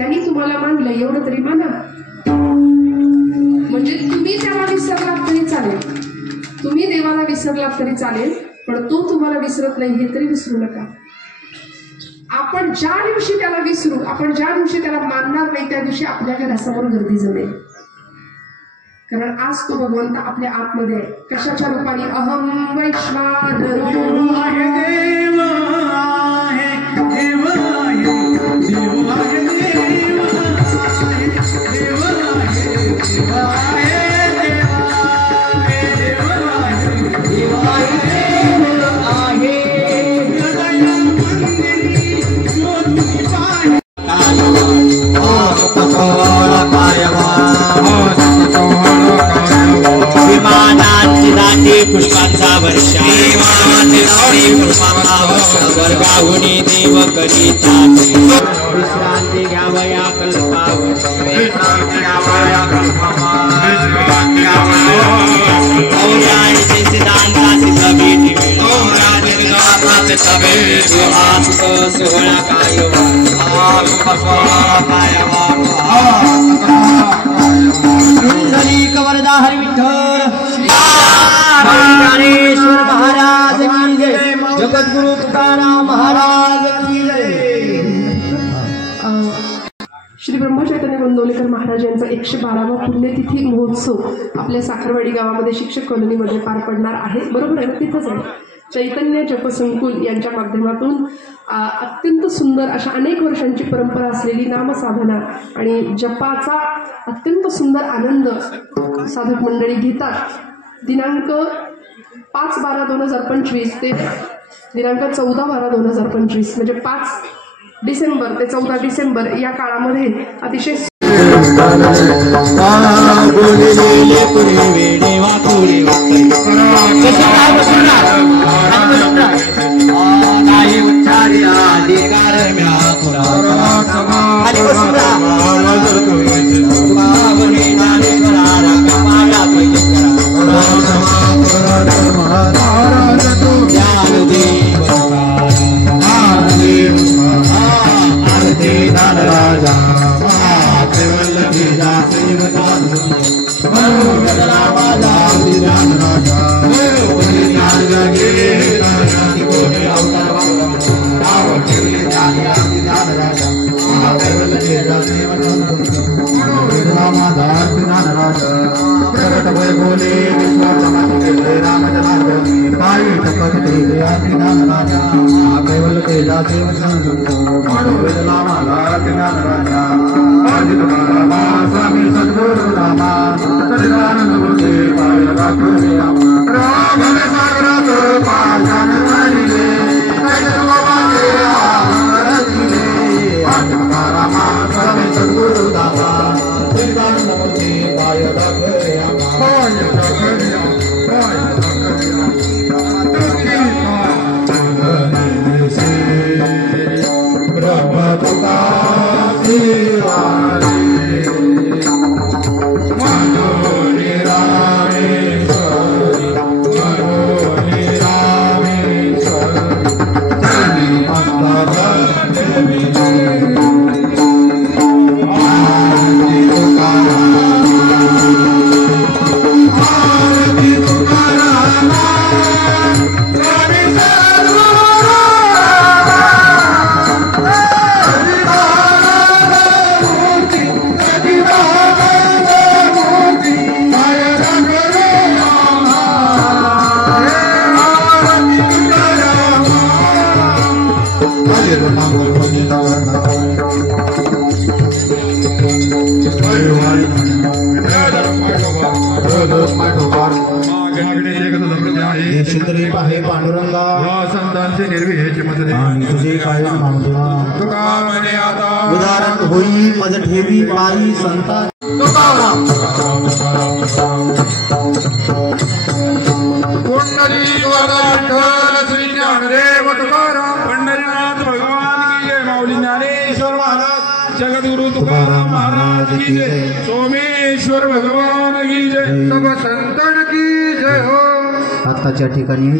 त्यांनी तुम्हाला मानलं एवढं तरी माना. म्हणजे तुम्ही त्याला विसरलात तरी चालेल, तुम्ही देवाला विसरलात तरी चालेल, पण तो तुम्हाला विसरत नाही हे तरी विसरू नका. आपण ज्या दिवशी त्याला विसरू, आपण ज्या दिवशी त्याला मानणार नाही, त्या दिवशी आपल्या घरासमोर गर्दी जमेल. कारण आज तो भगवंत आपल्या आतमध्ये आहे. कशाच्या रूपाने? अहम वैश्वानरो आहे देव आहे, देव आहे, देव आहे, देव आहे, देव आहे, देव आहे, पुष्पांचा वर्षा वर्गाहुनी देव करीता विश्रांती घ्यावया कल्पावर सोहळा कवरदा हरि विठ्ठल ज्ञानेश्वर महाराज की जय, जगद्गुरु तुकाराम महाराज की जय. श्री ब्रह्मचैतन्य गोंदवलेकर महाराज यांचा 112वा पुण्यतिथी महोत्सव आपल्या साखरवाडी गावामध्ये शिक्षक कॉलनीमध्ये पार पडणार आहे. बरोबर आहे ना? तिथंच आहे. चैतन्य जपसंकुल यांच्या माध्यमातून अत्यंत सुंदर अशा अनेक वर्षांची परंपरा असलेली नामसाधना आणि जपाचा अत्यंत सुंदर आनंद साधक मंडळी घेतात. दिनांक 5/12/2025 ते दिनांक 14/12/2025 म्हणजे 5 डिसेंबर ते 14 डिसेंबर या काळामध्ये अतिशय संतांचे निर्विघ्याचे मत आणि तुझे काय मागला उदाहरण होई मज ठेवी पायी संतान श्री ज्ञानदेव तुकाराम पंढरीनाथ भगवान की जय. माऊली ज्ञानेश्वर महाराज जगद्गुरु तुकाराम महाराज की जय. सोमेश्वर भगवान की जय. सब संतन की जय हो. आताच्या ठिकाणी